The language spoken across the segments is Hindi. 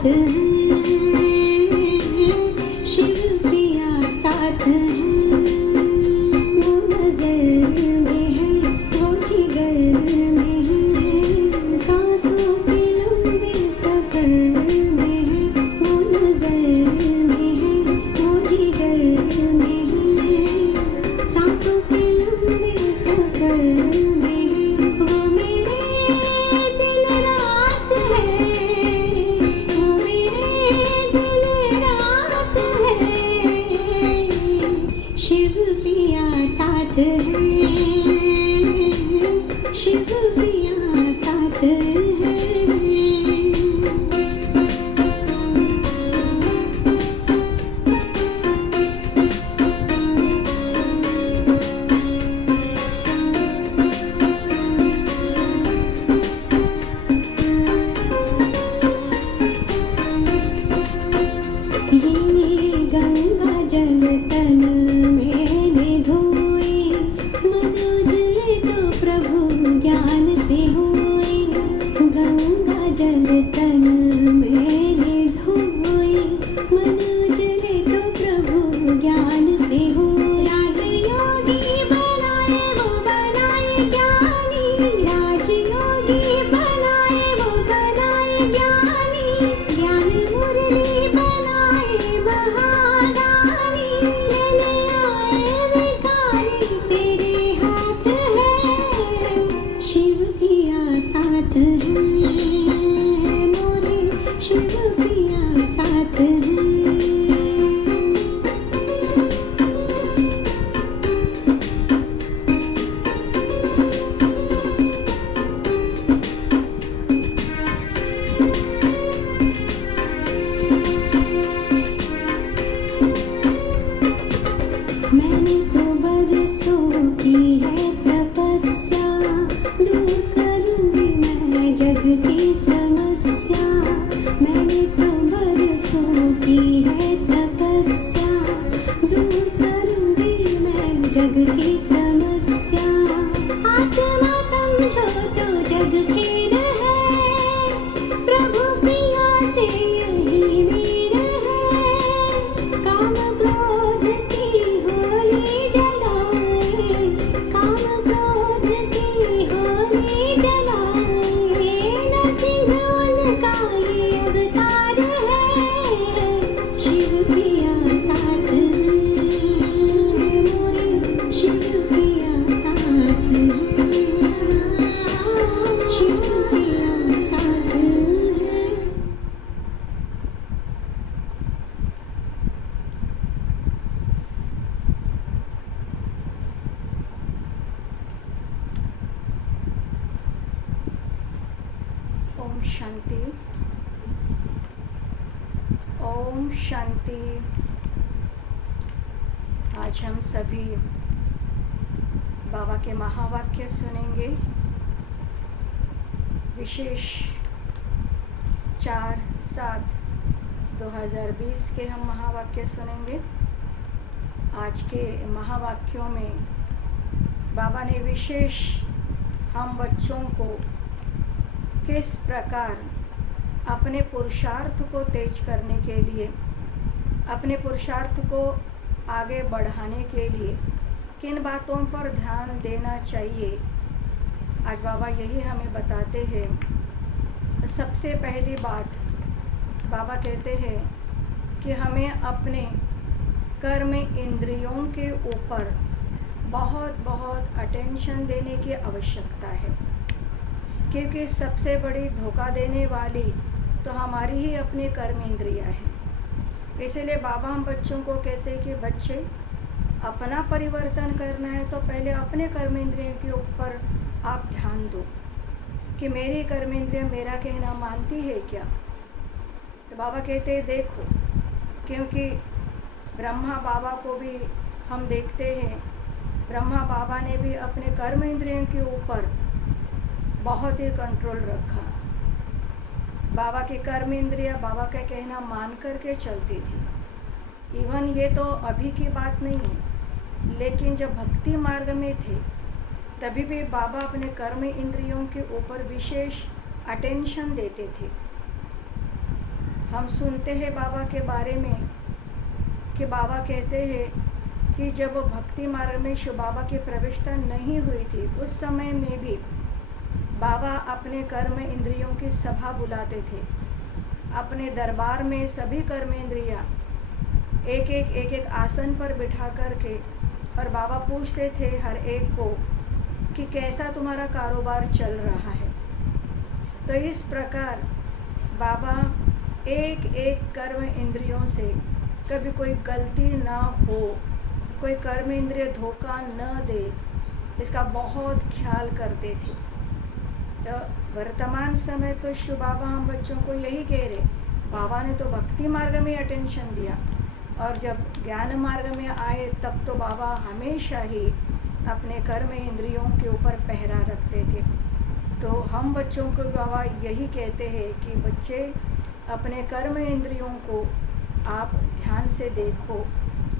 साथ है, शिव प्रिया साथ है। वो नजर में है, वो जिगर में है, सांसों के लंबे सफर में है। वो नजर में है, वो जिगर में है, सांसों के लंबे सफर में है। वो मेरे दिन रात है, वो मेरे दिन रात है, शिव प्रिया साथ है, शिव प्रिया साथ है। ये गंगा जल तन मैंने धोए, मन उजले तो प्रभु ज्ञान से होए। गंगा जल तन मैंने धोए, मन उजले तो प्रभु ज्ञान से हो। राजयोगी बनाए वो बनाए ज्ञानी, राजयोगी बनाए वो बनाए ज्ञानी, ज्ञान मुरली बनाए महादानी। लेने आए भिखारी तेरे हाथ है, शिव प्रिया साथ है, मोरे शिव प्रिया साथ है। मैंने तो बरसों की है तपस्या, दूर करूंगी मैं जग की समस्या। मैंने तो बरसों की है तपस्या, दूर करूंगी मैं जग की समस्या। आत्मा समझो तो जग खेल है, प्रभु प्रिया से यही मेल है। काम क्रोध की होली जलाए, काम क्रोध की होली जलाए। नरसिंह उनका ये अवतार है, शिव प्रिया साथ है, मोरे शिव प्रिया साथ है, शिव प्रिया साथ है। ओम शांति, ओम शांति। आज हम सभी बाबा के महावाक्य सुनेंगे। विशेष 4/7/2020 के हम महावाक्य सुनेंगे। आज के महावाक्यों में बाबा ने विशेष हम बच्चों को किस प्रकार अपने पुरुषार्थ को तेज करने के लिए, अपने पुरुषार्थ को आगे बढ़ाने के लिए किन बातों पर ध्यान देना चाहिए, आज बाबा यही हमें बताते हैं। सबसे पहली बात बाबा कहते हैं कि हमें अपने कर्म इंद्रियों के ऊपर बहुत अटेंशन देने की आवश्यकता है, क्योंकि सबसे बड़ी धोखा देने वाली तो हमारी ही अपनी कर्म इंद्रियां है। इसीलिए बाबा हम बच्चों को कहते हैं कि बच्चे, अपना परिवर्तन करना है तो पहले अपने कर्म इंद्रियों के ऊपर आप ध्यान दो कि मेरी कर्म इंद्रियां मेरा कहना मानती है क्या। तो बाबा कहते हैं देखो, क्योंकि ब्रह्मा बाबा को भी हम देखते हैं, ब्रह्मा बाबा ने भी अपने कर्म इंद्रियों के ऊपर बहुत ही कंट्रोल रखा। बाबा की कर्म इंद्रिया बाबा का कहना मान करके चलती थी। इवन ये तो अभी की बात नहीं है, लेकिन जब भक्ति मार्ग में थे तभी भी बाबा अपने कर्म इंद्रियों के ऊपर विशेष अटेंशन देते थे। हम सुनते हैं बाबा के बारे में कि बाबा कहते हैं कि जब भक्ति मार्ग में शिव बाबा की प्रविष्टता नहीं हुई थी, उस समय में भी बाबा अपने कर्म इंद्रियों की सभा बुलाते थे। अपने दरबार में सभी कर्म इंद्रियाँ एक एक आसन पर बिठा करके, और बाबा पूछते थे हर एक को कि कैसा तुम्हारा कारोबार चल रहा है। तो इस प्रकार बाबा एक एक कर्म इंद्रियों से कभी कोई गलती ना हो, कोई कर्म इंद्रिय धोखा न दे, इसका बहुत ख्याल करते थे। तो वर्तमान समय तो शिव बाबा हम बच्चों को यही कह रहे, बाबा ने तो भक्ति मार्ग में अटेंशन दिया, और जब ज्ञान मार्ग में आए तब तो बाबा हमेशा ही अपने कर्म इंद्रियों के ऊपर पहरा रखते थे। तो हम बच्चों को बाबा यही कहते हैं कि बच्चे अपने कर्म इंद्रियों को आप ध्यान से देखो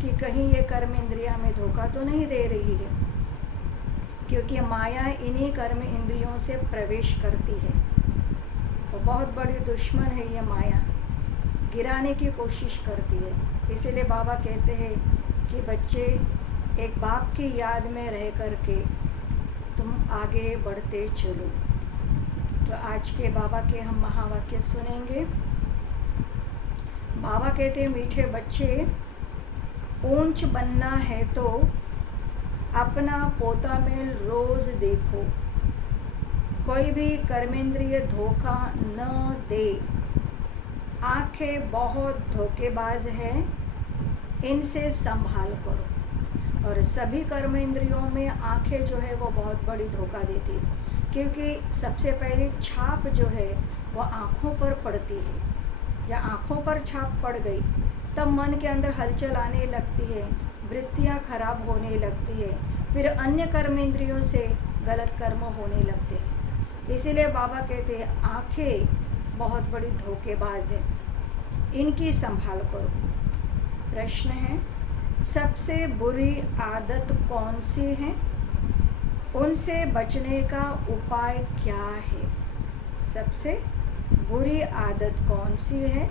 कि कहीं ये कर्म इंद्रियां में धोखा तो नहीं दे रही है, क्योंकि माया इन्हीं कर्म इंद्रियों से प्रवेश करती है। वो बहुत बड़ी दुश्मन है ये माया, गिराने की कोशिश करती है। इसीलिए बाबा कहते हैं कि बच्चे एक बाप की याद में रह करके तुम आगे बढ़ते चलो। तो आज के बाबा के हम महावाक्य सुनेंगे। बाबा कहते हैं, मीठे बच्चे, ऊंच बनना है तो अपना पोता मेल रोज देखो, कोई भी कर्मेंद्रिय धोखा न दे। आंखें बहुत धोखेबाज है, इनसे संभाल करो। और सभी कर्म इंद्रियों में आंखें जो है वो बहुत बड़ी धोखा देती है, क्योंकि सबसे पहले छाप जो है वो आँखों पर पड़ती है। जब आँखों पर छाप पड़ गई तब मन के अंदर हलचल आने लगती है, वृत्तियाँ खराब होने लगती है, फिर अन्य कर्म इंद्रियों से गलत कर्म होने लगते हैं। इसीलिए बाबा कहते हैं आँखें बहुत बड़ी धोखेबाज है, इनकी संभाल करो। प्रश्न है, सबसे बुरी आदत कौन सी है? उनसे बचने का उपाय क्या है? सबसे बुरी आदत कौन सी है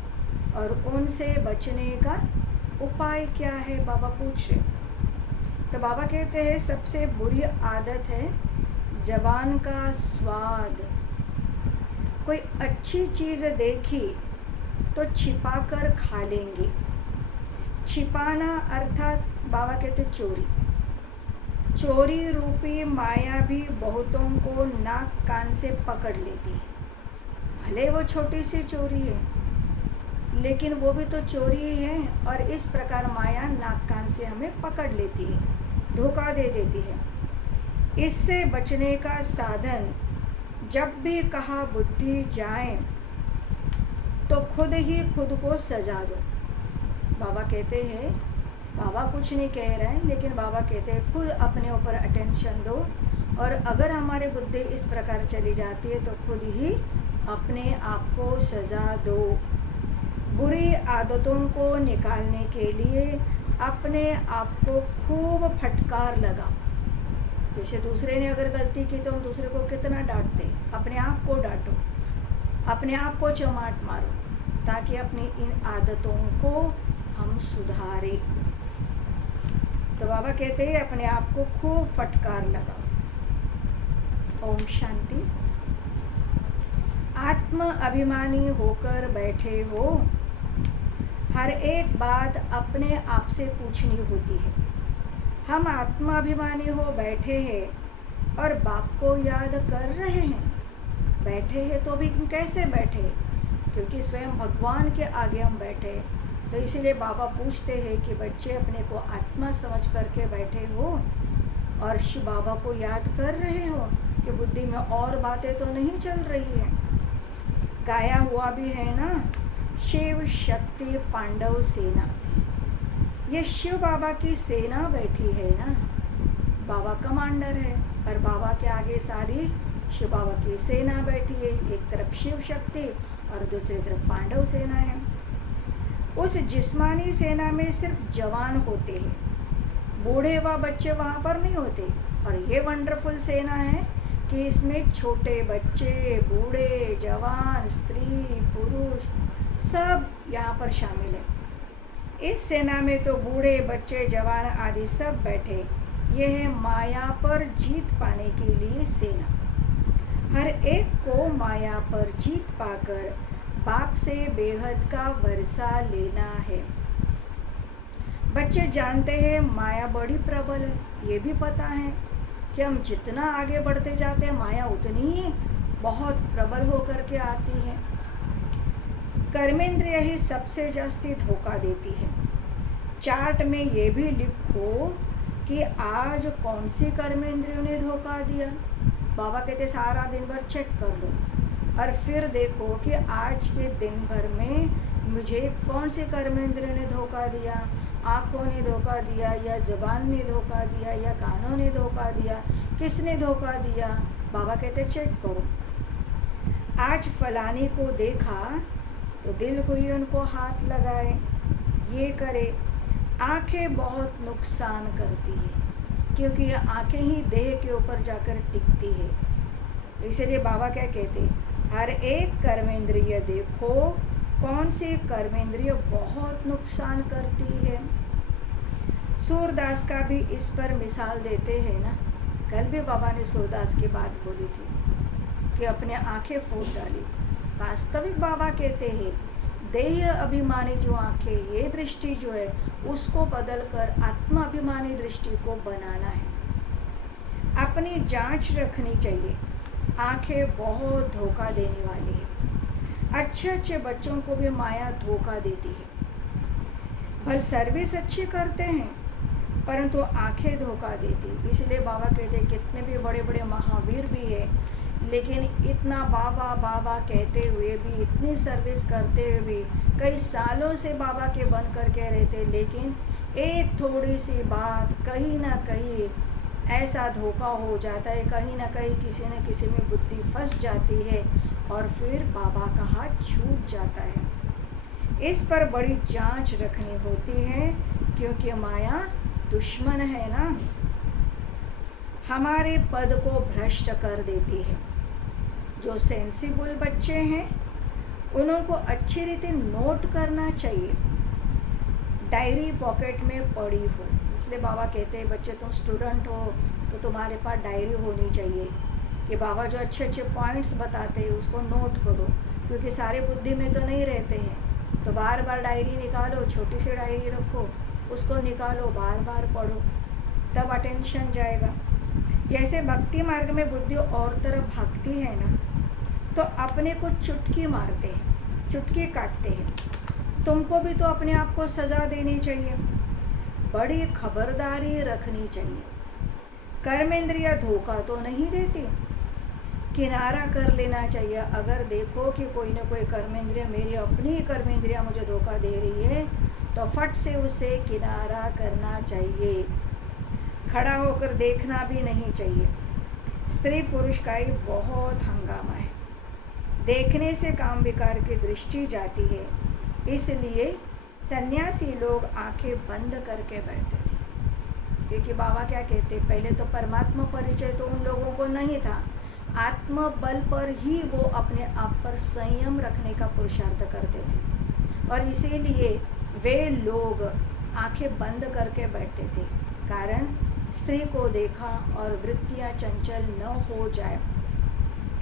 और उनसे बचने का उपाय क्या है, बाबा पूछ रहे। तो बाबा कहते हैं सबसे बुरी आदत है ज़बान का स्वाद। कोई अच्छी चीज़ देखी तो छिपा कर खा लेंगे। छिपाना अर्थात बाबा कहते चोरी। चोरी रूपी माया भी बहुतों को नाक कान से पकड़ लेती है। भले वो छोटी सी चोरी है, लेकिन वो भी तो चोरी ही है। और इस प्रकार माया नाक कान से हमें पकड़ लेती है, धोखा दे देती है। इससे बचने का साधन, जब भी कहा बुद्धि जाए तो खुद ही खुद को सजा दो। बाबा कहते हैं, बाबा कुछ नहीं कह रहे हैं, लेकिन बाबा कहते हैं खुद अपने ऊपर अटेंशन दो। और अगर हमारी बुद्धि इस प्रकार चली जाती है तो खुद ही अपने आप को सजा दो। बुरी आदतों को निकालने के लिए अपने आप को खूब फटकार लगाओ। जैसे दूसरे ने अगर गलती की तो हम दूसरे को कितना डांटते हैं, अपने आप को डांटो, अपने आप को चमाट मारो, ताकि अपनी इन आदतों को हम सुधारें। तो बाबा कहते हैं अपने आप को खूब फटकार लगाओ। ओम शांति। आत्म अभिमानी होकर बैठे हो, हर एक बात अपने आप से पूछनी होती है। हम आत्माभिमानी हो बैठे हैं और बाप को याद कर रहे हैं। बैठे हैं तो भी कैसे बैठे? क्योंकि स्वयं भगवान के आगे हम बैठे। तो इसीलिए बाबा पूछते हैं कि बच्चे अपने को आत्मा समझ करके बैठे हो और शिव बाबा को याद कर रहे हो कि बुद्धि में और बातें तो नहीं चल रही है। गाया हुआ भी है ना, शिव शक्ति पांडव सेना। ये शिव बाबा की सेना बैठी है ना, बाबा कमांडर है और बाबा के आगे सारी शिव बाबा की सेना बैठी है। एक तरफ शिव शक्ति और दूसरी तरफ पांडव सेना है। उस जिस्मानी सेना में सिर्फ जवान होते हैं, बूढ़े व बच्चे वहाँ पर नहीं होते। और ये वंडरफुल सेना है कि इसमें छोटे बच्चे, बूढ़े, जवान, स्त्री, पुरुष सब यहाँ पर शामिल है। इस सेना में तो बूढ़े, बच्चे, जवान आदि सब बैठे। यह है माया पर जीत पाने के लिए सेना। हर एक को माया पर जीत पाकर बाप से बेहद का वर्षा लेना है। बच्चे जानते हैं माया बड़ी प्रबल है, ये भी पता है कि हम जितना आगे बढ़ते जाते हैं माया उतनी ही बहुत प्रबल होकर के आती है। कर्मेंद्रिय ही सबसे जास्ती धोखा देती है। चार्ट में ये भी लिखो कि आज कौन सी कर्मेंद्रियों ने धोखा दिया। बाबा कहते सारा दिन भर चेक कर लो और फिर देखो कि आज के दिन भर में मुझे कौन से कर्मेंद्रियों ने धोखा दिया। आँखों ने धोखा दिया या ज़ुबान ने धोखा दिया या कानों ने धोखा दिया, किसने धोखा दिया। बाबा कहते चेक करो। आज फलाने को देखा तो दिल को ही उनको हाथ लगाए, ये करे। आँखें बहुत नुकसान करती है क्योंकि ये आँखें ही देह के ऊपर जाकर टिकती है। इसलिए बाबा क्या कहते, हर एक कर्मेंद्रिय देखो कौन सी कर्मेंद्रिय बहुत नुकसान करती है। सूरदास का भी इस पर मिसाल देते हैं ना। कल भी बाबा ने सूरदास की बात बोली थी कि अपने आँखें फूट डाली। वास्तविक बाबा कहते हैं देह अभिमानी जो आँखें, ये दृष्टि जो है उसको बदलकर आत्मा अभिमानी दृष्टि को बनाना है। अपनी जांच रखनी चाहिए। आँखें बहुत धोखा देने वाली है। अच्छे अच्छे बच्चों को भी माया धोखा देती है। भले सर्विस अच्छी करते हैं परंतु आँखें धोखा देती। इसलिए बाबा कहते हैं कितने भी बड़े बड़े महावीर भी है लेकिन इतना बाबा बाबा कहते हुए भी, इतनी सर्विस करते हुए भी, कई सालों से बाबा के बन कर के रहते, लेकिन एक थोड़ी सी बात कहीं ना कहीं ऐसा धोखा हो जाता है, कहीं ना कहीं किसी न किसी में बुद्धि फंस जाती है और फिर बाबा का हाथ छूट जाता है। इस पर बड़ी जांच रखनी होती है क्योंकि माया दुश्मन है ना, हमारे पद को भ्रष्ट कर देती है। जो सेंसिबल बच्चे हैं उनको अच्छी रीति नोट करना चाहिए, डायरी पॉकेट में पड़ी हो। इसलिए बाबा कहते हैं बच्चे तुम स्टूडेंट हो तो तुम्हारे पास डायरी होनी चाहिए कि बाबा जो अच्छे अच्छे पॉइंट्स बताते हैं उसको नोट करो, क्योंकि सारे बुद्धि में तो नहीं रहते हैं। तो बार बार डायरी निकालो, छोटी सी डायरी रखो, उसको निकालो, बार बार पढ़ो, तब अटेंशन जाएगा। जैसे भक्ति मार्ग में बुद्धि और तरफ भागती है ना, तो अपने को चुटकी मारते हैं, चुटकी काटते हैं। तुमको भी तो अपने आप को सज़ा देनी चाहिए, बड़ी खबरदारी रखनी चाहिए। कर्मेंद्रिय धोखा तो नहीं देती, किनारा कर लेना चाहिए। अगर देखो कि कोई ना कोई कर्मेंद्रिय, मेरी अपनी कर्मेंद्रिय मुझे धोखा दे रही है, तो फट से उसे किनारा करना चाहिए। खड़ा होकर देखना भी नहीं चाहिए। स्त्री पुरुष का ही बहुत हंगामा है, देखने से काम विकार की दृष्टि जाती है। इसलिए सन्यासी लोग आंखें बंद करके बैठते थे, क्योंकि बाबा क्या कहते, पहले तो परमात्मा परिचय तो उन लोगों को नहीं था। आत्मबल पर ही वो अपने आप पर संयम रखने का पुरुषार्थ करते थे और इसीलिए वे लोग आंखें बंद करके बैठते थे, कारण स्त्री को देखा और वृत्तियां चंचल न हो जाए।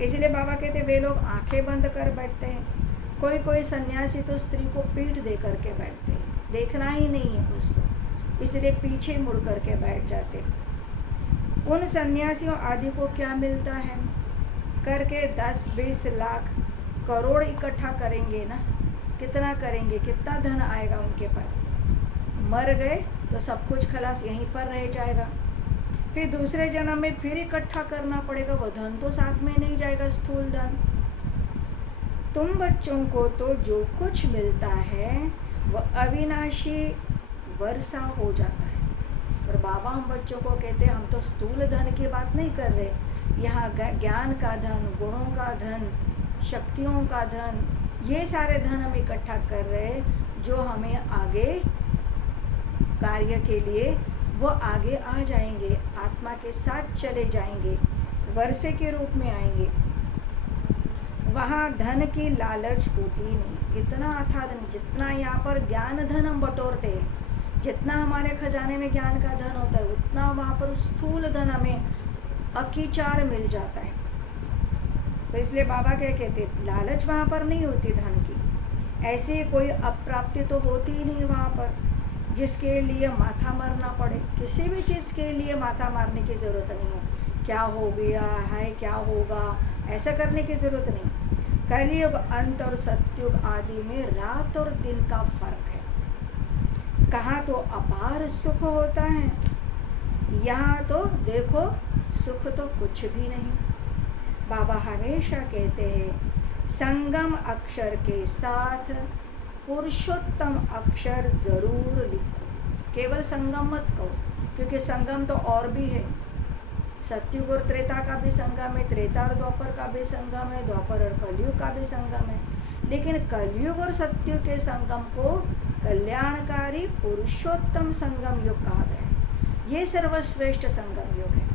इसलिए बाबा कहते वे लोग आंखें बंद कर बैठते हैं। कोई कोई सन्यासी तो स्त्री को पीठ दे करके बैठते हैं, देखना ही नहीं है उसको, इसलिए पीछे मुड़ करके बैठ जाते। उन सन्यासियों आदि को क्या मिलता है, करके 10-20 लाख करोड़ इकट्ठा करेंगे ना, कितना करेंगे, कितना धन आएगा उनके पास। मर गए तो सब कुछ खलास यहीं पर रह जाएगा, फिर दूसरे जन्म में फिर इकट्ठा करना पड़ेगा, वो धन तो साथ में नहीं जाएगा, स्थूल धन। तुम बच्चों को तो जो कुछ मिलता है वह अविनाशी वर्षा हो जाता है। और बाबा हम बच्चों को कहते हैं हम तो स्थूल धन की बात नहीं कर रहे, यहाँ ज्ञान का धन, गुणों का धन, शक्तियों का धन, ये सारे धन हम इकट्ठा कर रहे हैं जो हमें आगे कार्य के लिए वो आगे आ जाएंगे, आत्मा के साथ चले जाएंगे, वर्षे के रूप में आएंगे। वहाँ धन की लालच होती ही नहीं। इतना अथाह धन, जितना यहाँ पर ज्ञान धन हम बटोरते हैं, जितना हमारे खजाने में ज्ञान का धन होता है, उतना वहाँ पर स्थूल धन हमें अकीचार मिल जाता है। तो इसलिए बाबा क्या कहते, लालच वहाँ पर नहीं होती धन की। ऐसी कोई अप्राप्ति तो होती ही नहीं वहाँ पर जिसके लिए माथा मारना पड़े। किसी भी चीज़ के लिए माथा मारने की ज़रूरत नहीं है। क्या हो गया है, क्या होगा, ऐसा करने की ज़रूरत नहीं। कलयुग, अंत और सतयुग आदि में रात और दिन का फर्क है। कहाँ तो अपार सुख होता है, यहाँ तो देखो सुख तो कुछ भी नहीं। बाबा हमेशा कहते हैं संगम अक्षर के साथ पुरुषोत्तम अक्षर ज़रूर लिखो। केवल संगम मत कहो, क्योंकि संगम तो और भी है। सतयुग और त्रेता का भी संगम है, त्रेता और द्वापर का भी संगम है, द्वापर और कलयुग का भी संगम है। लेकिन कलयुग और सतयुग के संगम को कल्याणकारी पुरुषोत्तम संगम युग कहा गया है। ये सर्वश्रेष्ठ संगम युग है।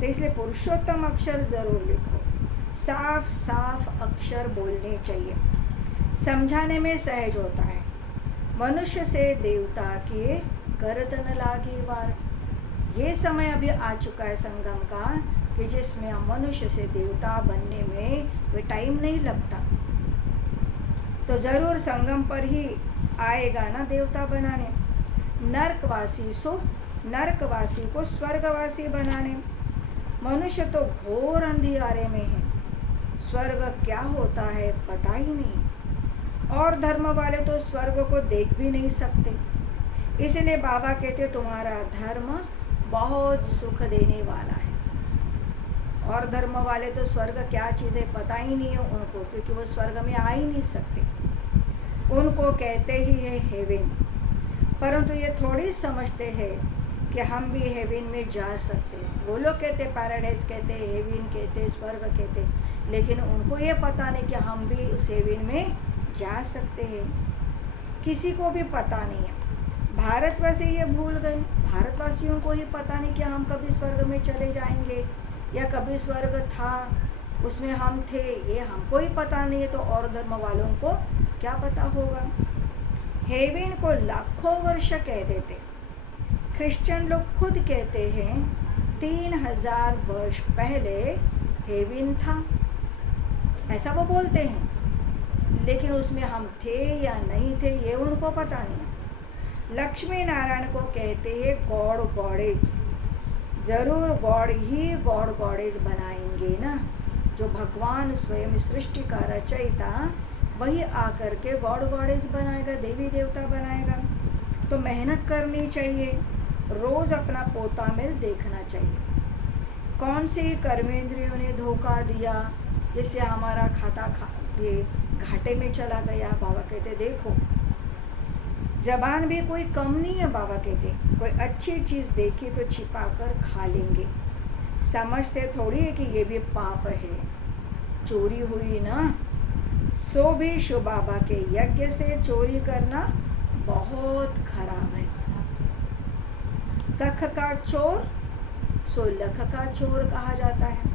तो इसलिए पुरुषोत्तम अक्षर ज़रूर लिखो। साफ साफ अक्षर बोलने चाहिए, समझाने में सहज होता है। मनुष्य से देवता किए करतन लागी वार। ये समय अभी आ चुका है संगम का कि जिसमें हम मनुष्य से देवता बनने में कोई टाइम नहीं लगता। तो ज़रूर संगम पर ही आएगा ना देवता बनाने। नरकवासी सो नरकवासी को स्वर्गवासी बनाने। मनुष्य तो घोर अंधियारे में है, स्वर्ग क्या होता है पता ही नहीं। और धर्म वाले तो स्वर्ग को देख भी नहीं सकते। इसलिए बाबा कहते तुम्हारा धर्म बहुत सुख देने वाला है। और धर्म वाले तो स्वर्ग क्या चीज़ है पता ही नहीं है उनको, क्योंकि वो स्वर्ग में आ ही नहीं सकते। उनको कहते ही है हेवन, परंतु ये थोड़ी समझते हैं कि हम भी हेवन में जा सकते हैं। वो लोग कहते पैराडाइज कहते, हेवन कहते, स्वर्ग कहते, लेकिन उनको ये पता नहीं कि हम भी उस हेवन में जा सकते हैं। किसी को भी पता नहीं है। भारतवासी ये भूल गए, भारतवासियों को ही पता नहीं कि हम कभी स्वर्ग में चले जाएंगे या कभी स्वर्ग था उसमें हम थे, ये हमको ही पता नहीं है। तो और धर्म वालों को क्या पता होगा। हेवन को लाखों वर्ष कह देते। क्रिश्चियन लोग खुद कहते हैं 3000 वर्ष पहले हेवन था, ऐसा वो बोलते हैं। लेकिन उसमें हम थे या नहीं थे ये उनको पता नहीं। लक्ष्मी नारायण को कहते हैं गॉड गॉडेज। ज़रूर गॉड ही गॉड गॉडेज बनाएंगे ना। जो भगवान स्वयं सृष्टि का रचयिता वही आकर के गॉड गॉडेज बनाएगा, देवी देवता बनाएगा। तो मेहनत करनी चाहिए, रोज़ अपना पोता मिल देखना चाहिए। कौन सी कर्मेंद्रियों ने धोखा दिया जिससे हमारा खाता घाटे में चला गया। बाबा कहते देखो जबान भी कोई कम नहीं है। बाबा कहते कोई अच्छी चीज़ देखी तो छिपा कर खा लेंगे। समझते थोड़ी है कि ये भी पाप है। चोरी हुई ना, सो भी शिव बाबा के यज्ञ से चोरी करना बहुत खराब है। कख का चोर सो लख का चोर कहा जाता है।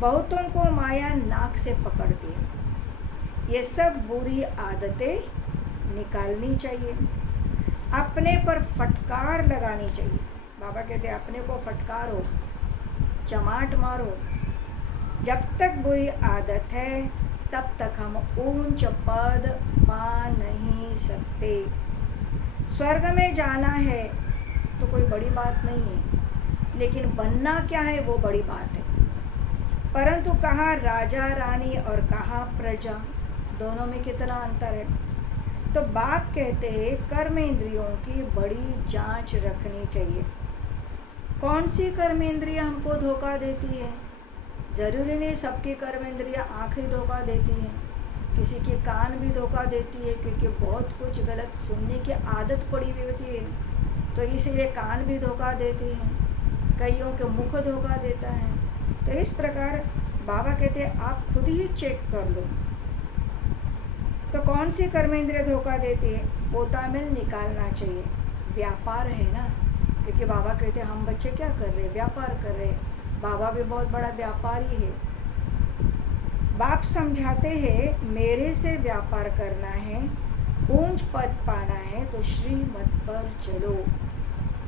बहुतों को माया नाक से पकड़ती है। ये सब बुरी आदतें निकालनी चाहिए, अपने पर फटकार लगानी चाहिए। बाबा कहते अपने को फटकारो, चमाट मारो। जब तक बुरी आदत है तब तक हम ऊंच पद पा नहीं सकते। स्वर्ग में जाना है तो कोई बड़ी बात नहीं है, लेकिन बनना क्या है वो बड़ी बात है। परंतु कहाँ राजा रानी और कहाँ प्रजा, दोनों में कितना अंतर है। तो बाप कहते हैं कर्मेंद्रियों की बड़ी जांच रखनी चाहिए। कौन सी कर्मेंद्रिय हमको धोखा देती है। ज़रूरी नहीं सबकी कर्मेंद्रिय आँख ही धोखा देती है, किसी के कान भी धोखा देती है, क्योंकि बहुत कुछ गलत सुनने की आदत पड़ी हुई होती है। तो इसीलिए कान भी धोखा देती हैं, कईयों के मुख धोखा देता है। तो इस प्रकार बाबा कहते हैं आप खुद ही चेक कर लो। तो कौन सी कर्मेंद्रिय धोखा देती है। पोता मिल निकालना चाहिए। व्यापार है ना, क्योंकि बाबा कहते हैं हम बच्चे क्या कर रहे हैं, व्यापार कर रहे हैं। बाबा भी बहुत बड़ा व्यापारी है। बाप समझाते हैं मेरे से व्यापार करना है, ऊंच पद पाना है तो श्रीमत पर चलो।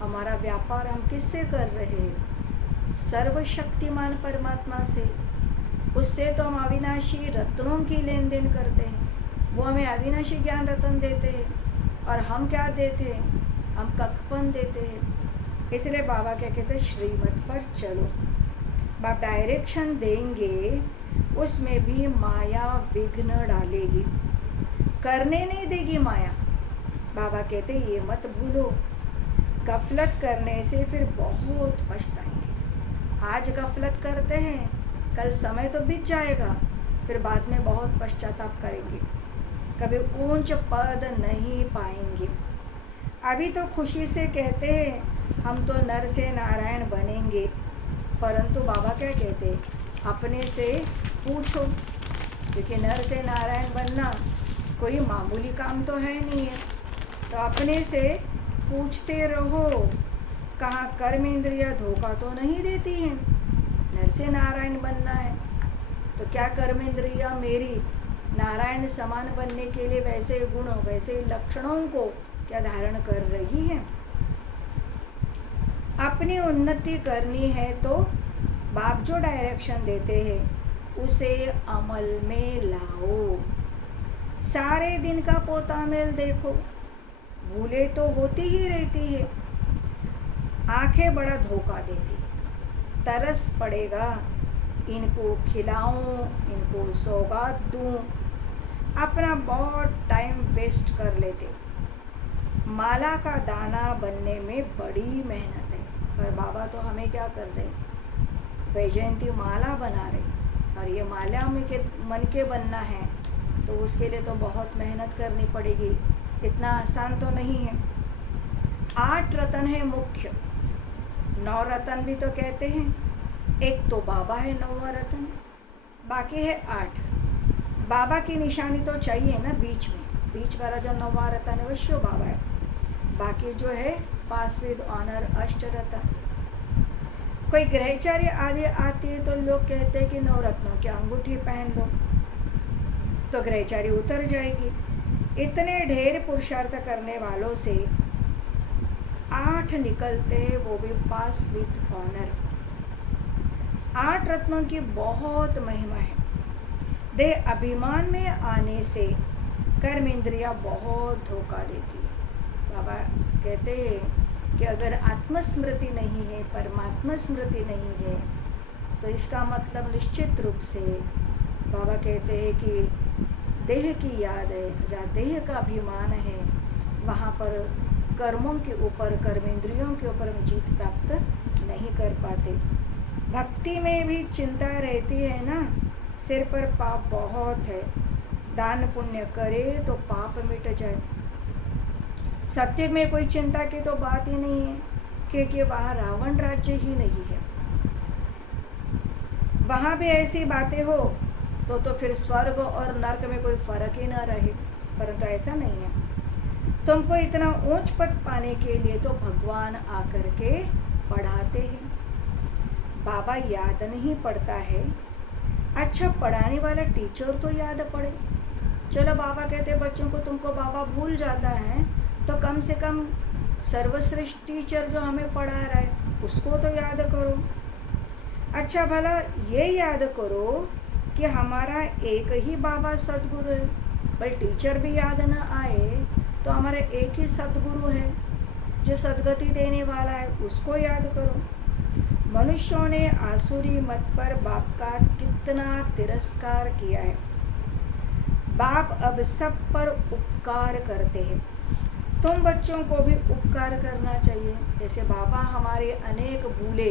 हमारा व्यापार हम किससे कर रहे हैं? सर्वशक्तिमान परमात्मा से। उससे तो हम अविनाशी रत्नों की लेन देन करते हैं। वो हमें अविनाशी ज्ञान रत्न देते हैं और हम क्या देते हैं? हम कखपन देते हैं। इसलिए बाबा क्या कहते हैं? श्रीमत पर चलो। बाप डायरेक्शन देंगे, उसमें भी माया विघ्न डालेगी, करने नहीं देगी माया। बाबा कहते ये मत भूलो, गफलत करने से फिर बहुत पछताएंगे। आज गफलत करते हैं, कल समय तो बीत जाएगा, फिर बाद में बहुत पश्चाताप करेंगे, कभी ऊंच पद नहीं पाएंगे। अभी तो खुशी से कहते हैं हम तो नर से नारायण बनेंगे, परंतु बाबा क्या कहते हैं? अपने से पूछो, क्योंकि नर से नारायण बनना कोई मामूली काम तो है नहीं है। तो अपने से पूछते रहो, कहाँ कर्म इंद्रिया धोखा तो नहीं देती हैं? नर से नारायण बनना है तो क्या कर्म इंद्रिया मेरी नारायण समान बनने के लिए वैसे गुण वैसे लक्षणों को क्या धारण कर रही है? अपनी उन्नति करनी है तो बाप जो डायरेक्शन देते हैं उसे अमल में लाओ। सारे दिन का पोता मेल देखो, भूले तो होती ही रहती है, आंखें बड़ा धोखा देती है। तरस पड़ेगा, इनको खिलाऊं, इनको सौगात दूं, अपना बहुत टाइम वेस्ट कर लेते। माला का दाना बनने में बड़ी मेहनत है, पर बाबा तो हमें क्या कर रहे हैं? वैजयंती माला बना रहे, और ये माला में के मन के बनना है तो उसके लिए तो बहुत मेहनत करनी पड़ेगी, इतना आसान तो नहीं है। 8 रतन है मुख्य, 9 रतन भी तो कहते हैं। एक तो बाबा है 9वां रतन, बाकी है 8। बाबा की निशानी तो चाहिए ना बीच में, बीच वाला जो 9वां रतन है वो शिव बाबा है। बाकी जो है पास विद ऑनर अष्ट रतन। कोई ग्रहचार्य आदि आती है तो लोग कहते हैं कि 9 रत्नों की अंगूठी पहन लो तो ग्रहचारी उतर जाएगी। इतने ढेर पुरुषार्थ करने वालों से 8 निकलते हैं, वो भी पास विथ ऑनर। 8 रत्नों की बहुत महिमा है। देह अभिमान में आने से कर्म इंद्रिया बहुत धोखा देती है। बाबा कहते हैं कि अगर आत्मस्मृति नहीं है, परमात्मा स्मृति नहीं है, तो इसका मतलब निश्चित रूप से बाबा कहते हैं कि देह की याद है। जहाँ देह का अभिमान है वहाँ पर कर्मों के ऊपर, कर्मेंद्रियों के ऊपर हम जीत प्राप्त नहीं कर पाते। भक्ति में भी चिंता रहती है ना, सिर पर पाप बहुत है, दान पुण्य करे तो पाप मिट जाए। सत्य में कोई चिंता की तो बात ही नहीं है, क्योंकि वहाँ रावण राज्य ही नहीं है। वहाँ भी ऐसी बातें हो तो फिर स्वर्ग और नरक में कोई फर्क ही ना रहे, परंतु ऐसा नहीं है। तुमको इतना ऊंच पद पाने के लिए तो भगवान आकर के पढ़ाते हैं। बाबा याद नहीं पड़ता है, अच्छा पढ़ाने वाला टीचर तो याद पड़े। चलो बाबा कहते हैं बच्चों को तुमको बाबा भूल जाता है तो कम से कम सर्वश्रेष्ठ टीचर जो हमें पढ़ा रहा है उसको तो याद करो। अच्छा भला ये याद करो कि हमारा एक ही बाबा सदगुरु है, पर टीचर भी याद ना आए तो हमारा एक ही सदगुरु है जो सदगति देने वाला है, उसको याद करो। मनुष्यों ने आसुरी मत पर बाप का कितना तिरस्कार किया है। बाप अब सब पर उपकार करते हैं। तुम बच्चों को भी उपकार करना चाहिए। जैसे बाबा हमारे अनेक भूले,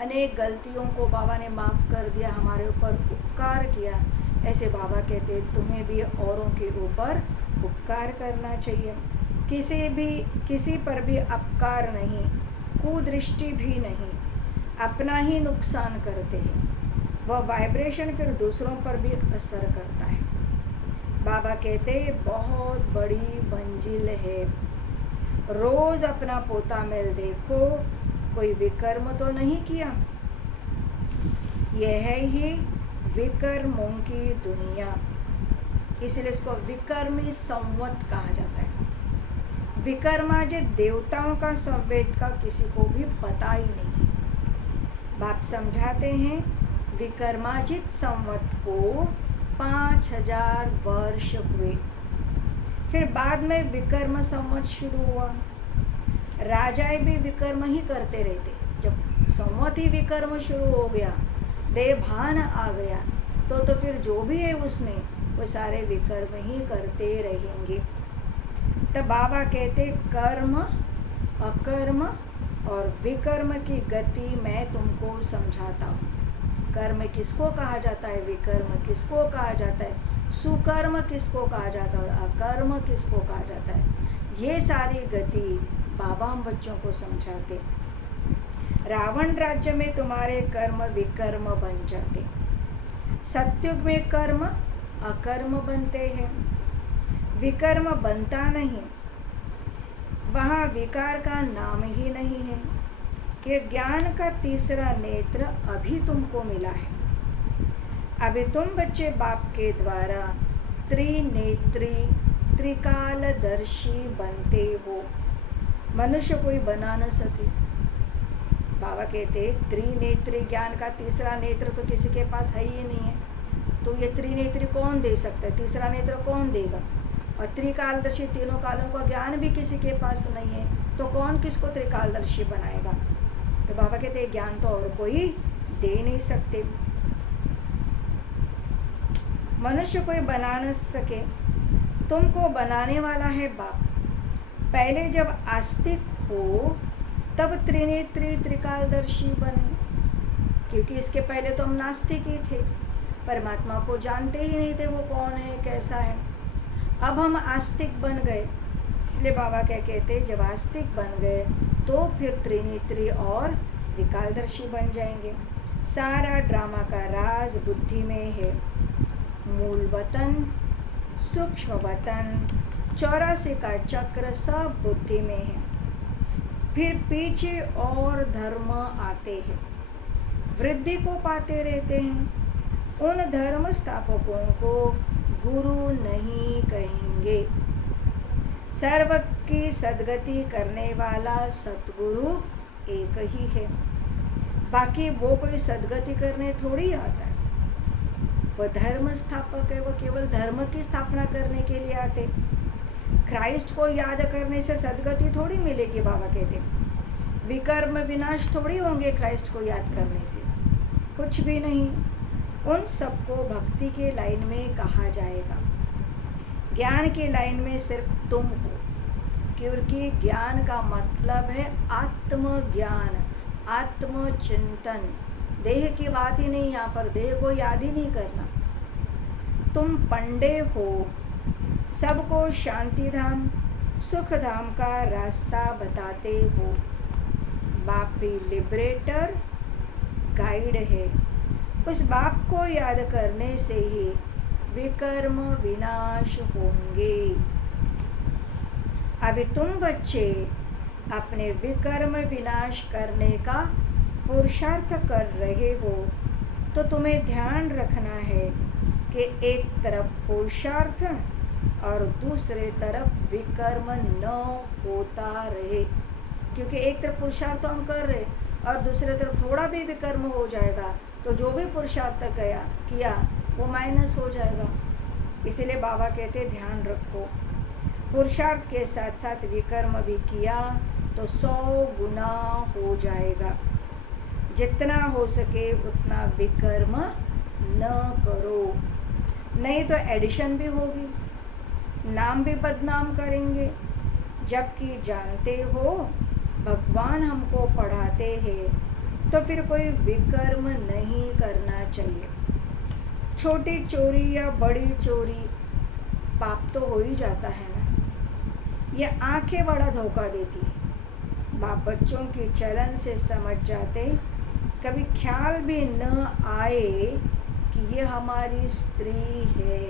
अनेक गलतियों को बाबा ने माफ़ कर दिया, हमारे ऊपर उपकार किया, ऐसे बाबा कहते तुम्हें भी औरों के ऊपर उपकार करना चाहिए। किसी पर भी अपकार नहीं, कुदृष्टि भी नहीं, अपना ही नुकसान करते हैं। वह वाइब्रेशन फिर दूसरों पर भी असर करता है। बाबा कहते बहुत बड़ी मंजिल है, रोज़ अपना पोता मेल देखो, कोई विकर्म तो नहीं किया। यह है ही विकर्मों की दुनिया, इसलिए इसको विकर्मी संवत कहा जाता है। विकर्माजित देवताओं का संवेद का किसी को भी पता ही नहीं। बाप समझाते हैं विकर्माजित संवत को 5000 वर्ष हुए, फिर बाद में विकर्म संवत शुरू हुआ। राजाएं भी विकर्म ही करते रहते। जब संवत ही विकर्म शुरू हो गया, देवभान आ गया, तो फिर जो भी है उसमें वो सारे विकर्म ही करते रहेंगे। तब बाबा कहते कर्म, अकर्म और विकर्म की गति मैं तुमको समझाता हूँ। कर्म किसको कहा जाता है, विकर्म किसको कहा जाता है, सुकर्म किसको कहा जाता है और अकर्म किसको कहा जाता है, ये सारी गति बाबा हम बच्चों को समझाते। रावण राज्य में तुम्हारे कर्म विकर्म बन जाते, सत्युग में कर्म अकर्म बनते हैं। विकर्म बनता नहीं, वहाँ विकार का नाम ही नहीं है कि ज्ञान का तीसरा नेत्र अभी तुमको मिला है। अभी तुम बच्चे बाप के द्वारा त्रिनेत्री त्रिकालदर्शी बनते हो। मनुष्य कोई बना न सके। बाबा कहते त्रिनेत्री ज्ञान का तीसरा नेत्र तो किसी के पास है ही नहीं है, तो ये त्रिनेत्री कौन दे सकता है, तीसरा नेत्र कौन देगा। और त्रिकालदर्शी तीनों कालों का ज्ञान भी किसी के पास नहीं है, तो कौन किसको त्रिकालदर्शी बनाएगा। तो बाबा कहते ज्ञान तो और कोई दे नहीं सकते, मनुष्य कोई बना न सके, तुमको बनाने वाला है बाप। पहले जब आस्तिक हो तब त्रिनेत्री त्रिकालदर्शी बने, क्योंकि इसके पहले तो हम नास्तिक ही थे, परमात्मा को जानते ही नहीं थे वो कौन है कैसा है। अब हम आस्तिक बन गए, इसलिए बाबा क्या कहते जब आस्तिक बन गए तो फिर त्रिनेत्री और त्रिकालदर्शी बन जाएंगे। सारा ड्रामा का राज बुद्धि में है। मूल वतन, सूक्ष्म वतन, 84 का चक्र सब बुद्धि में है। फिर पीछे और धर्म आते हैं, वृद्धि को पाते रहते हैं। उन धर्म स्थापकों को गुरु नहीं कहेंगे। सर्व की सद्गति करने वाला सतगुरु एक ही है, बाकी वो कोई सद्गति करने थोड़ी आता है। वह धर्म स्थापक है, वो केवल धर्म की स्थापना करने के लिए आते। क्राइस्ट को याद करने से सद्गति थोड़ी मिलेगी। बाबा कहते विकर्म विनाश थोड़ी होंगे क्राइस्ट को याद करने से, कुछ भी नहीं। उन सबको भक्ति के लाइन में कहा जाएगा, ज्ञान के लाइन में सिर्फ तुम हो, क्योंकि ज्ञान का मतलब है आत्मज्ञान, आत्मचिंतन। देह की बात ही नहीं, यहाँ पर देह को याद ही नहीं करना। तुम पंडे हो, सबको शांति धाम सुख धाम का रास्ता बताते हो। बाप भी लिबरेटर गाइड है। उस बाप को याद करने से ही विकर्म विनाश होंगे। अभी तुम बच्चे अपने विकर्म विनाश करने का पुरुषार्थ कर रहे हो, तो तुम्हें ध्यान रखना है कि एक तरफ पुरुषार्थ और दूसरे तरफ विकर्म न होता रहे। क्योंकि एक तरफ पुरुषार्थ हम कर रहे और दूसरे तरफ थोड़ा भी विकर्म हो जाएगा तो जो भी पुरुषार्थ किया वो माइनस हो जाएगा। इसीलिए बाबा कहते ध्यान रखो, पुरुषार्थ के साथ साथ विकर्म भी किया तो 100 गुना हो जाएगा। जितना हो सके उतना विकर्म न करो, नहीं तो एडिशन भी होगी, नाम भी बदनाम करेंगे। जबकि जानते हो भगवान हमको पढ़ाते हैं तो फिर कोई विकर्म नहीं करना चाहिए। छोटी चोरी या बड़ी चोरी पाप तो हो ही जाता है ना। ये आंखें बड़ा धोखा देती है। बाप बच्चों के चलन से समझ जाते, कभी ख्याल भी न आए कि ये हमारी स्त्री है,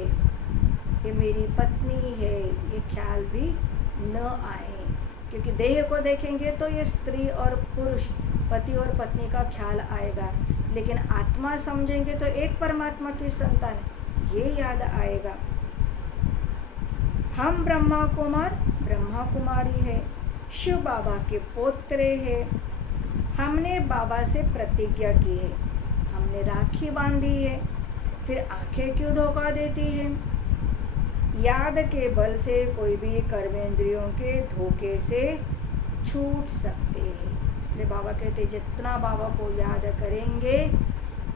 ये मेरी पत्नी है, ये ख्याल भी न आए। क्योंकि देह को देखेंगे तो ये स्त्री और पुरुष, पति और पत्नी का ख्याल आएगा, लेकिन आत्मा समझेंगे तो एक परमात्मा की संतान है, ये याद आएगा। हम ब्रह्मा कुमारी है, शिव बाबा के पोत्रे हैं। हमने बाबा से प्रतिज्ञा की है, हमने राखी बांधी है, फिर आंखें क्यों धोखा देती है? याद के बल से कोई भी कर्मेंद्रियों के धोखे से छूट सकते हैं। इसलिए बाबा कहते हैं जितना बाबा को याद करेंगे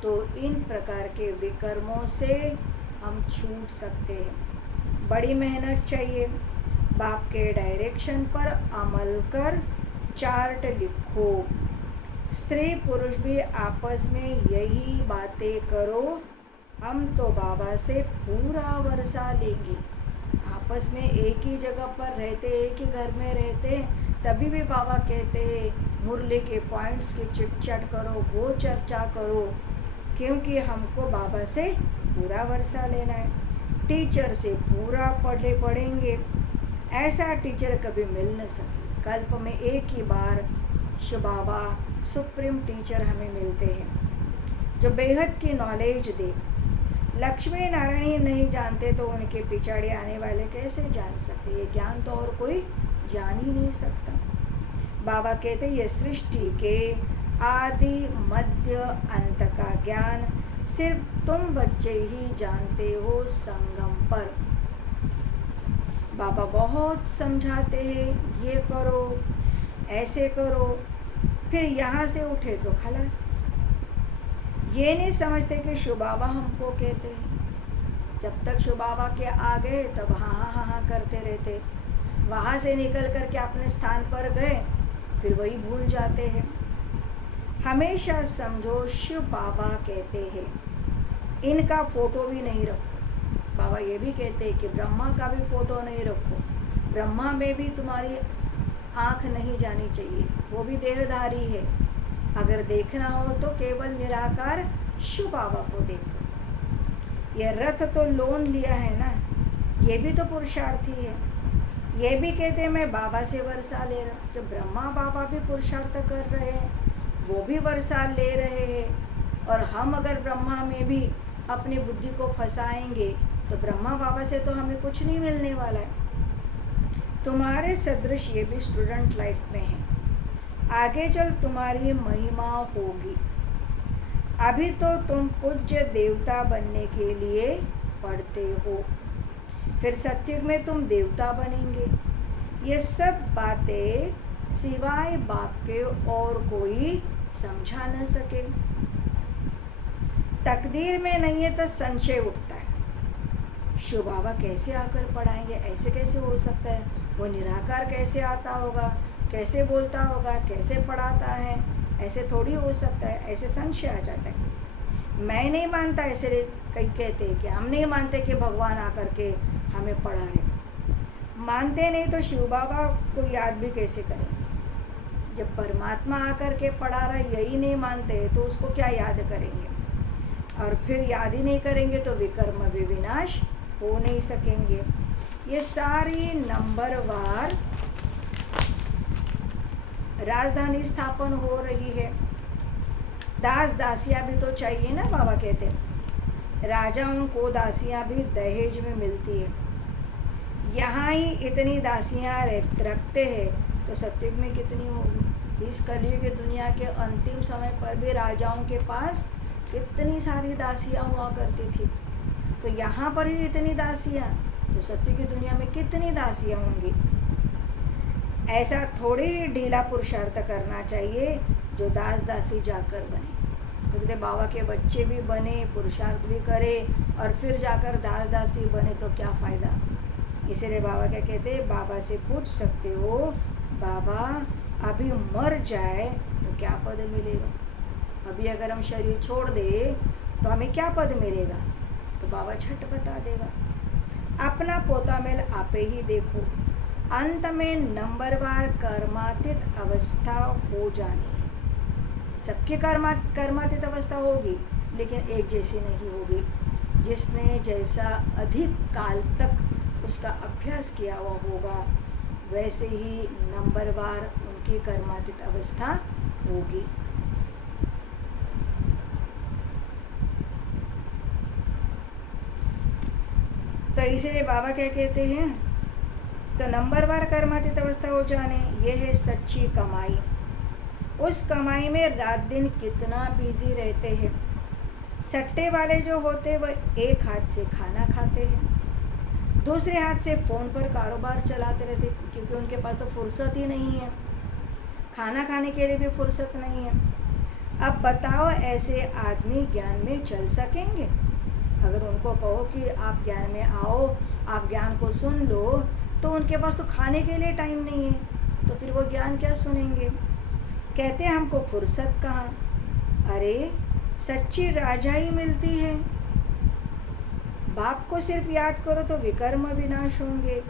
तो इन प्रकार के विकर्मों से हम छूट सकते हैं। बड़ी मेहनत चाहिए। बाप के डायरेक्शन पर अमल कर चार्ट लिखो। स्त्री पुरुष भी आपस में यही बातें करो। हम तो बाबा से पूरा वर्षा लेंगे। आपस में एक ही जगह पर रहते, एक ही घर में रहते, तभी भी बाबा कहते हैं मुरली के पॉइंट्स की चिट-चट करो, वो चर्चा करो, क्योंकि हमको बाबा से पूरा वर्षा लेना है। टीचर से पूरा पढ़ेंगे। ऐसा टीचर कभी मिल न सके। कल्प में एक ही बार शिव बाबा सुप्रीम टीचर हमें मिलते हैं जो बेहद की नॉलेज दे। लक्ष्मी नारायण ही नहीं जानते तो उनके पिछाड़े आने वाले कैसे जान सकते? ये ज्ञान तो और कोई जान ही नहीं सकता। बाबा कहते ये सृष्टि के आदि मध्य अंत का ज्ञान सिर्फ तुम बच्चे ही जानते हो। संगम पर बाबा बहुत समझाते हैं, ये करो, ऐसे करो, फिर यहाँ से उठे तो खलास। ये नहीं समझते कि शिव बाबा हमको कहते हैं। जब तक शिव बाबा के आ गए तब हाँ करते रहते, वहाँ से निकल कर के अपने स्थान पर गए फिर वही भूल जाते हैं। हमेशा समझो शिव बाबा कहते हैं इनका फोटो भी नहीं रखो। बाबा ये भी कहते हैं कि ब्रह्मा का भी फोटो नहीं रखो। ब्रह्मा में भी तुम्हारी आँख नहीं जानी चाहिए, वो भी देहधारी है। अगर देखना हो तो केवल निराकार शिव बाबा को देखो। ये रथ तो लोन लिया है ना, ये भी तो पुरुषार्थी है। ये भी कहते हैं मैं बाबा से वर्षा ले रहा हूँ। जब ब्रह्मा बाबा भी पुरुषार्थ कर रहे हैं, वो भी वर्षा ले रहे हैं, और हम अगर ब्रह्मा में भी अपनी बुद्धि को फंसाएंगे तो ब्रह्मा बाबा से तो हमें कुछ नहीं मिलने वाला है। तुम्हारे सदृश ये भी स्टूडेंट लाइफ में है। आगे चल तुम्हारी महिमा होगी। अभी तो तुम पूज्य देवता बनने के लिए पढ़ते हो, फिर सत्युग में तुम देवता बनेंगे। ये सब बातें सिवाय बाप के और कोई समझा न सके। तकदीर में नहीं है तो संशय उठता है। शिव बाबा कैसे आकर पढ़ाएंगे? ऐसे कैसे हो सकता है? वो निराकार कैसे आता होगा? कैसे बोलता होगा? कैसे पढ़ाता है? ऐसे थोड़ी हो सकता है। ऐसे संशय आ जाता है। मैं नहीं मानता, ऐसे कई कहते हैं कि हम नहीं मानते कि भगवान आकर के हमें पढ़ा रहे। मानते नहीं तो शिव बाबा को याद भी कैसे करेंगे? जब परमात्मा आकर के पढ़ा रहा यही नहीं मानते तो उसको क्या याद करेंगे? और फिर याद ही नहीं करेंगे तो विकर्म भी विनाश हो नहीं सकेंगे। ये सारी नंबरवार राजधानी स्थापन हो रही है। दास दासियां भी तो चाहिए ना। बाबा कहते हैं राजाओं को दासियां भी दहेज में मिलती है। यहाँ ही इतनी दासियां रखते हैं तो सत्युग में कितनी होगी? इस कलयुग की दुनिया के अंतिम समय पर भी राजाओं के पास कितनी सारी दासियां हुआ करती थी। तो यहाँ पर ही इतनी दासियां, तो सत्युग की दुनिया में कितनी दासियां होंगी? ऐसा थोड़ी ही ढीला पुरुषार्थ करना चाहिए जो दास दासी जाकर बने। तो कहते बाबा के बच्चे भी बने, पुरुषार्थ भी करे और फिर जाकर दास दासी बने तो क्या फ़ायदा? इसीलिए बाबा क्या कहते हैं, बाबा से पूछ सकते हो बाबा अभी मर जाए तो क्या पद मिलेगा? अभी अगर हम शरीर छोड़ दे तो हमें क्या पद मिलेगा? तो बाबा झट बता देगा। अपना पोता मेल आपे ही देखो। अंत में नंबरवार कर्मातीत अवस्था हो जानी है। सबकी कर्मातीत अवस्था होगी लेकिन एक जैसी नहीं होगी। जिसने जैसा अधिक काल तक उसका अभ्यास किया हुआ होगा वैसे ही नंबरवार उनकी कर्मातीत अवस्था होगी। तो इसीलिए बाबा क्या कहते हैं, तो नंबर बार कर्मातीत अवस्था हो जाने, ये है सच्ची कमाई। उस कमाई में रात दिन कितना बिजी रहते हैं। सट्टे वाले जो होते वह एक हाथ से खाना खाते हैं, दूसरे हाथ से फ़ोन पर कारोबार चलाते रहते, क्योंकि उनके पास तो फुर्सत ही नहीं है, खाना खाने के लिए भी फुर्सत नहीं है। अब बताओ ऐसे आदमी ज्ञान में चल सकेंगे? अगर उनको कहो कि आप ज्ञान में आओ, आप ज्ञान को सुन लो, तो उनके पास तो खाने के लिए टाइम नहीं है, तो फिर वो ज्ञान क्या सुनेंगे? कहते हैं हमको फुर्सत कहाँ। अरे सच्ची राजाई मिलती है। बाप को सिर्फ याद करो तो विकर्म विनाश होंगे।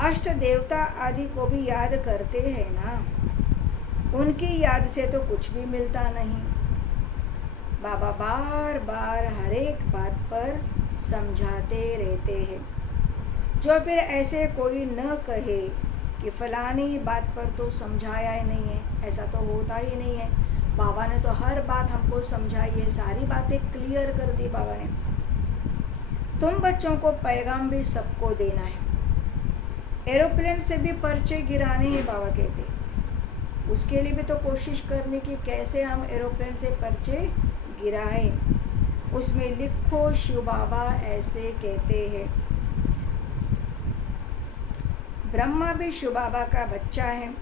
अष्ट देवता आदि को भी याद करते हैं ना, उनकी याद से तो कुछ भी मिलता नहीं। बाबा बार बार हर एक बात पर समझाते रहते हैं। जो फिर ऐसे कोई न कहे कि फलानी बात पर तो समझाया ही नहीं है, ऐसा तो होता ही नहीं है। बाबा ने तो हर बात हमको समझाई है, सारी बातें क्लियर कर दी बाबा ने। तुम बच्चों को पैगाम भी सबको देना है। एरोप्लेन से भी पर्चे गिराने हैं बाबा कहते, उसके लिए भी तो कोशिश करने की कैसे हम एरोप्लेन से पर्चे गिराएं। उसमें लिखो शिव बाबा ऐसे कहते हैं। ब्रह्मा भी शिव बाबा का बच्चा है,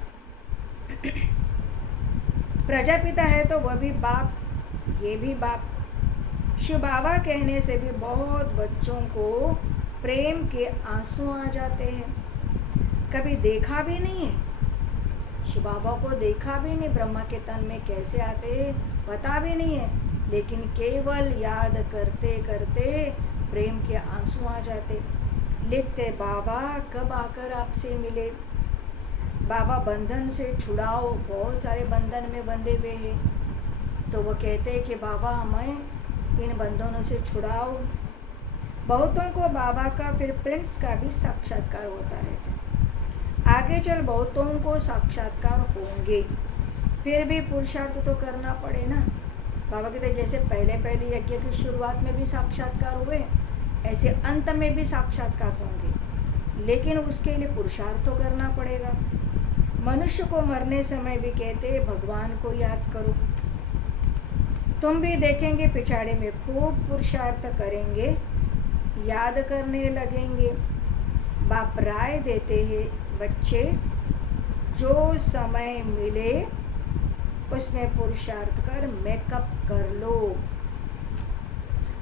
प्रजापिता है तो वह भी बाप, ये भी बाप। शिव बाबा कहने से भी बहुत बच्चों को प्रेम के आंसू आ जाते हैं। कभी देखा भी नहीं है, शिव बाबा को देखा भी नहीं, ब्रह्मा के तन में कैसे आते हैं पता भी नहीं है, लेकिन केवल याद करते करते प्रेम के आंसू आ जाते। लिखते बाबा कब आकर आपसे मिले, बाबा बंधन से छुड़ाओ, बहुत सारे बंधन में बंधे हुए हैं। तो वो कहते हैं कि बाबा हमें इन बंधनों से छुड़ाओ। बहुतों को बाबा का फिर प्रिंस का भी साक्षात्कार होता रहता है। आगे चल बहुतों को साक्षात्कार होंगे, फिर भी पुरुषार्थ तो करना पड़े ना। बाबा कहते जैसे पहले पहले यज्ञ की शुरुआत में भी साक्षात्कार हुए, ऐसे अंत में भी साक्षात्कार होंगे, लेकिन उसके लिए पुरुषार्थ तो करना पड़ेगा। मनुष्य को मरने समय भी कहते भगवान को याद करो। तुम भी देखेंगे पिछाड़े में खूब पुरुषार्थ करेंगे, याद करने लगेंगे। बाप राय देते हैं बच्चे, जो समय मिले उसमें पुरुषार्थ कर मेकअप कर लो।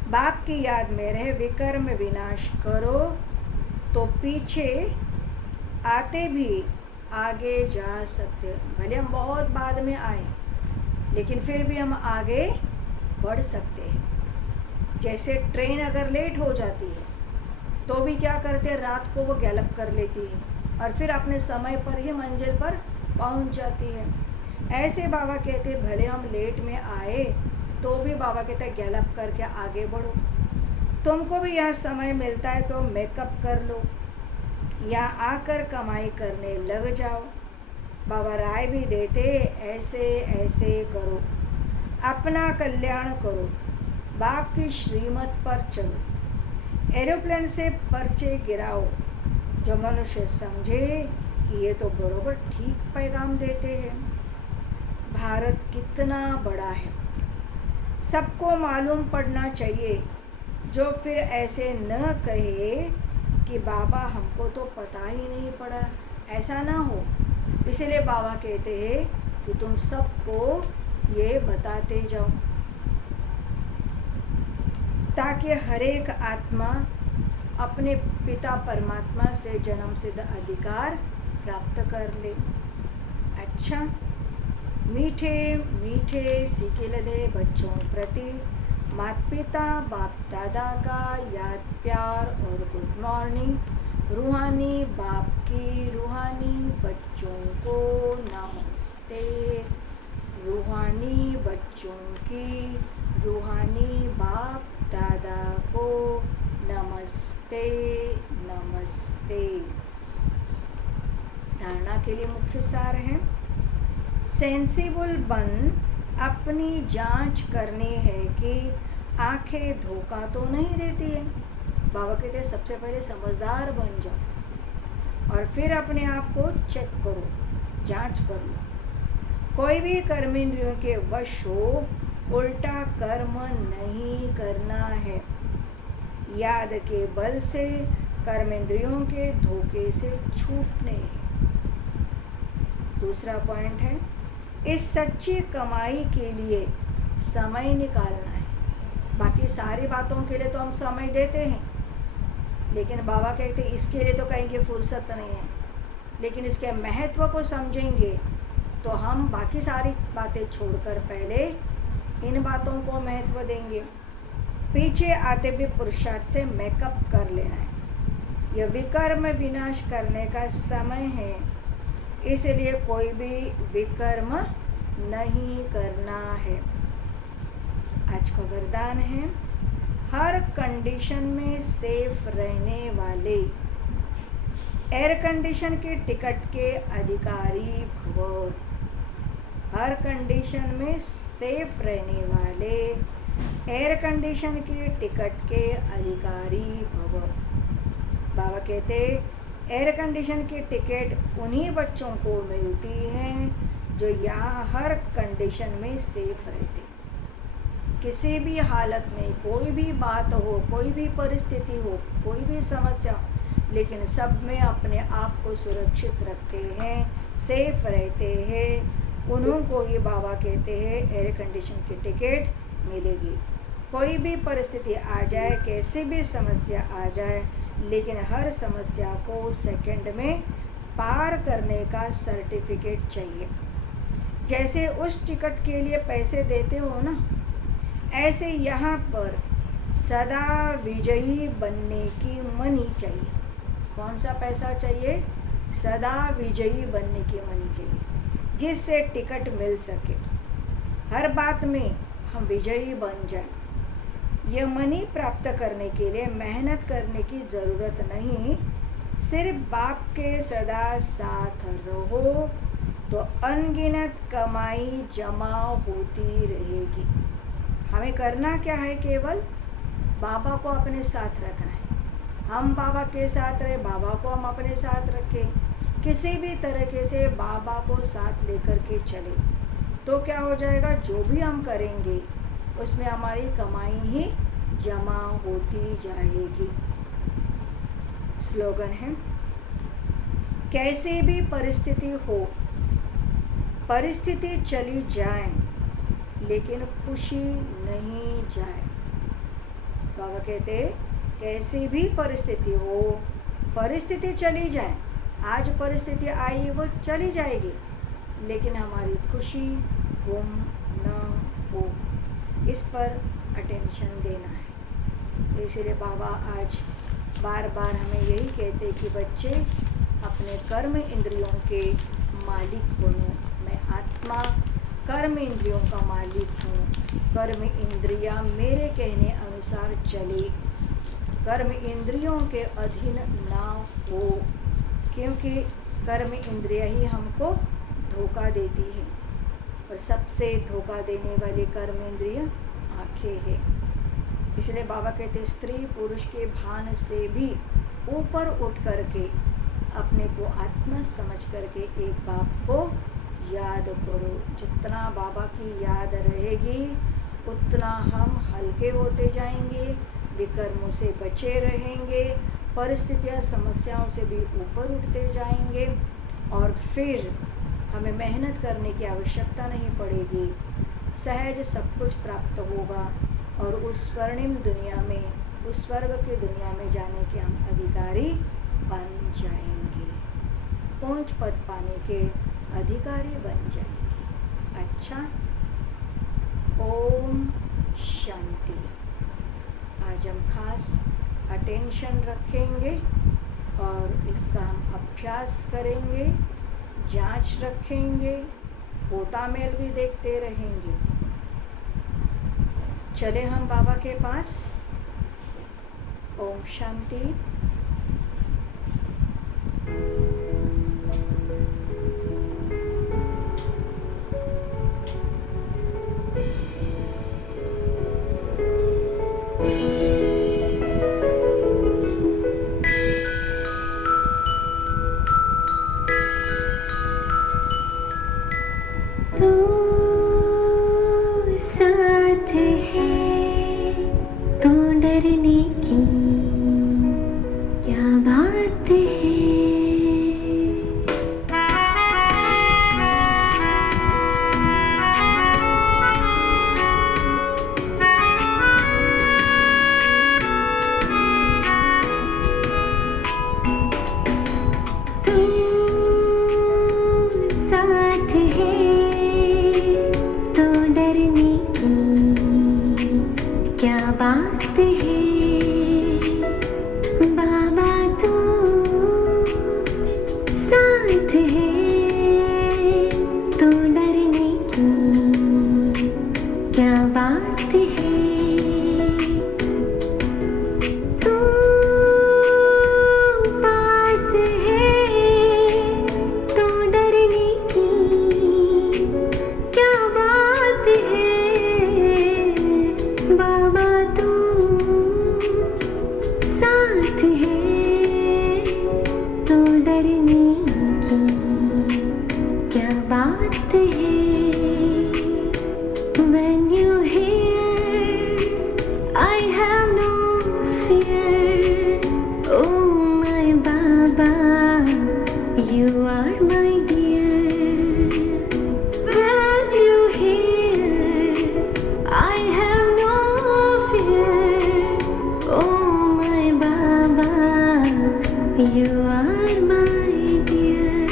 बाप की याद में रहे, विकर्म विनाश करो, तो पीछे आते भी आगे जा सकते। भले हम बहुत बाद में आए, लेकिन फिर भी हम आगे बढ़ सकते हैं। जैसे ट्रेन अगर लेट हो जाती है तो भी क्या करते हैं, रात को वो गैलप कर लेती है और फिर अपने समय पर ही मंजिल पर पहुंच जाती है। ऐसे बाबा कहते भले हम लेट में आए तो भी बाबा कहते हैं गैलप करके आगे बढ़ो। तुमको भी यह समय मिलता है तो मेकअप कर लो, या आकर कमाई करने लग जाओ। बाबा राय भी देते ऐसे ऐसे करो, अपना कल्याण करो, बाप की श्रीमत पर चलो। एरोप्लेन से पर्चे गिराओ, जो मनुष्य समझे कि ये तो बरोबर ठीक पैगाम देते हैं। भारत कितना बड़ा है, सबको मालूम पड़ना चाहिए। जो फिर ऐसे न कहे कि बाबा हमको तो पता ही नहीं पड़ा, ऐसा ना हो। इसलिए बाबा कहते हैं कि तुम सबको ये बताते जाओ, ताकि हर एक आत्मा अपने पिता परमात्मा से जन्म सिद्ध अधिकार प्राप्त कर ले। अच्छा, मीठे मीठे सिकिलदे बच्चों प्रति माता पिता बाप दादा का याद प्यार और गुड मॉर्निंग। रूहानी बाप की रूहानी बच्चों को नमस्ते। रूहानी बच्चों की रूहानी बाप दादा को नमस्ते नमस्ते। धारणा के लिए मुख्य सार है, सेंसिबल बन अपनी जांच करनी है कि आंखें धोखा तो नहीं देती है। बाबा कहते हैं सबसे पहले समझदार बन जाओ और फिर अपने आप को चेक करो, जांच कर लो। कोई भी कर्मेंद्रियों के वश हो, उल्टा कर्म नहीं करना है। याद के बल से कर्मेंद्रियों के धोखे से छूटने हैं। दूसरा पॉइंट है, इस सच्ची कमाई के लिए समय निकालना है। बाकी सारी बातों के लिए तो हम समय देते हैं, लेकिन बाबा कहते हैं इसके लिए तो कहेंगे फुर्सत नहीं है। लेकिन इसके महत्व को समझेंगे तो हम बाकी सारी बातें छोड़कर पहले इन बातों को महत्व देंगे। पीछे आते भी पुरुषार्थ से मेकअप कर लेना है। यह विकर्म विनाश करने का समय है, इसलिए कोई भी विकर्म नहीं करना है। आज का वरदान है, हर कंडीशन में सेफ रहने वाले एयर कंडीशन के टिकट के अधिकारी भव। हर कंडीशन में सेफ रहने वाले एयर कंडीशन के टिकट के अधिकारी भव। बाबा कहते एयर कंडीशन की टिकट उन्हीं बच्चों को मिलती है जो यहाँ हर कंडीशन में सेफ रहते। किसी भी हालत में कोई भी बात हो, कोई भी परिस्थिति हो, कोई भी समस्या हो, लेकिन सब में अपने आप को सुरक्षित रखते हैं, सेफ रहते हैं। उन्हों को ये बाबा कहते हैं एयर कंडीशन की टिकट मिलेगी। कोई भी परिस्थिति आ जाए, कैसी भी समस्या आ जाए, लेकिन हर समस्या को सेकंड में पार करने का सर्टिफिकेट चाहिए। जैसे उस टिकट के लिए पैसे देते हो ना, ऐसे यहाँ पर सदा विजयी बनने की मनी चाहिए। कौन सा पैसा चाहिए? सदा विजयी बनने की मनी चाहिए, जिससे टिकट मिल सके। हर बात में हम विजयी बन जाए। यह मनी प्राप्त करने के लिए मेहनत करने की ज़रूरत नहीं, सिर्फ बाप के सदा साथ रहो तो अनगिनत कमाई जमा होती रहेगी। हमें करना क्या है? केवल बाबा को अपने साथ रखना है। हम बाबा के साथ रहे, बाबा को हम अपने साथ रखें। किसी भी तरीके से बाबा को साथ लेकर के चले तो क्या हो जाएगा? जो भी हम करेंगे उसमें हमारी कमाई ही जमा होती जाएगी। स्लोगन है, कैसी भी परिस्थिति हो, परिस्थिति चली जाए लेकिन खुशी नहीं जाए। बाबा कहते कैसी भी परिस्थिति हो, परिस्थिति चली जाए, आज परिस्थिति आई वो चली जाएगी, लेकिन हमारी खुशी गुम न हो, इस पर अटेंशन देना है। इसीलिए बाबा आज बार बार हमें यही कहते कि बच्चे अपने कर्म इंद्रियों के मालिक बनो। मैं आत्मा कर्म इंद्रियों का मालिक हूँ। कर्म इंद्रियाँ मेरे कहने अनुसार चले, कर्म इंद्रियों के अधीन ना हो, क्योंकि कर्म इंद्रियाँ ही हमको धोखा देती है और सबसे धोखा देने वाली कर्म इंद्रियाँ आँखें हैं। इसलिए बाबा कहते स्त्री पुरुष के भान से भी ऊपर उठ करके अपने को आत्मा समझ करके एक बाप को याद करो। जितना बाबा की याद रहेगी उतना हम हल्के होते जाएंगे, विकर्मों से बचे रहेंगे, परिस्थितियाँ समस्याओं से भी ऊपर उठते जाएंगे और फिर हमें मेहनत करने की आवश्यकता नहीं पड़ेगी। सहज सब कुछ प्राप्त होगा और उस स्वर्णिम दुनिया में, उस स्वर्ग की दुनिया में जाने के हम अधिकारी बन जाएंगे, ऊंच पद पाने के अधिकारी बन जाएंगे। अच्छा, ओम शांति। आज हम खास अटेंशन रखेंगे और इसका हम अभ्यास करेंगे, जांच रखेंगे, होता मेल भी देखते रहेंगे। चले हम बाबा के पास। ओम शांति। तू साथ है तो डरने की क्या बात है। तू साथ है तो डरने की क्या बात है। बाबा तू साथ है तो डरने की क्या बात है। तू पास है तो डरने की क्या बात है। बाबा तू साथ है तो डरने की क्या बात है। When you hear I have no fear, oh my Baba, you are my dear. When you hear I have no fear, oh my Baba, you are my dear.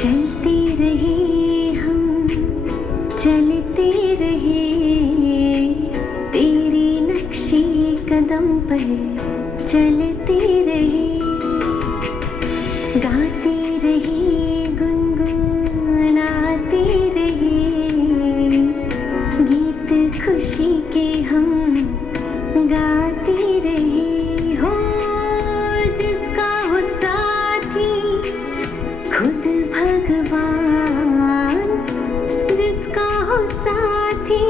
चलते रहे हम चलते रहे तेरे नक्शे कदम पर चलते रहे। गाते रहे गुनगुनाते रहे गीत खुशी के हम गाते रहे। हो जिसका हो साथी खुद भगवान, जिसका हो साथी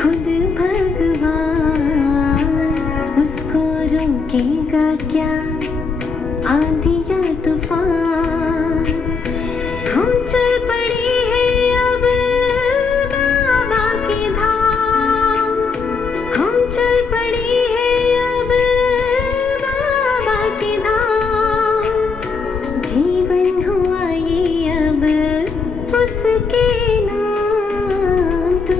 खुद भगवान, उसको रोकेगा क्या आंधी या तूफान। हम चल पड़े हैं अब बाबा के धाम, हम चल पड़े हैं अब बाबा के धाम। जीवन हुआ ये अब उसके नाम। तू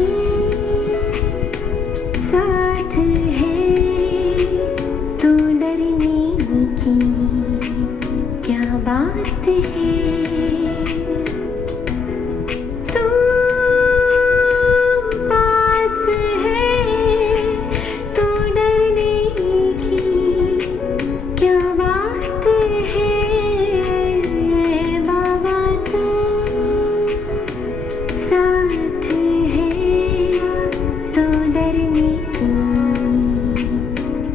साथ है तो डरने की क्या बात है। तू पास है तो डरने की क्या बात है। बाबा तू साथ है तो डरने की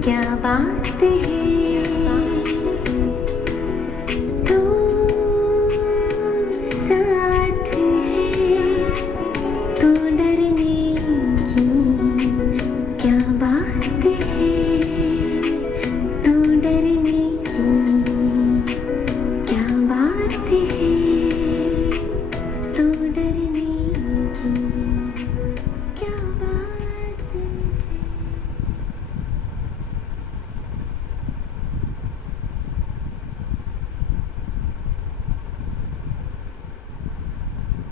क्या बात है।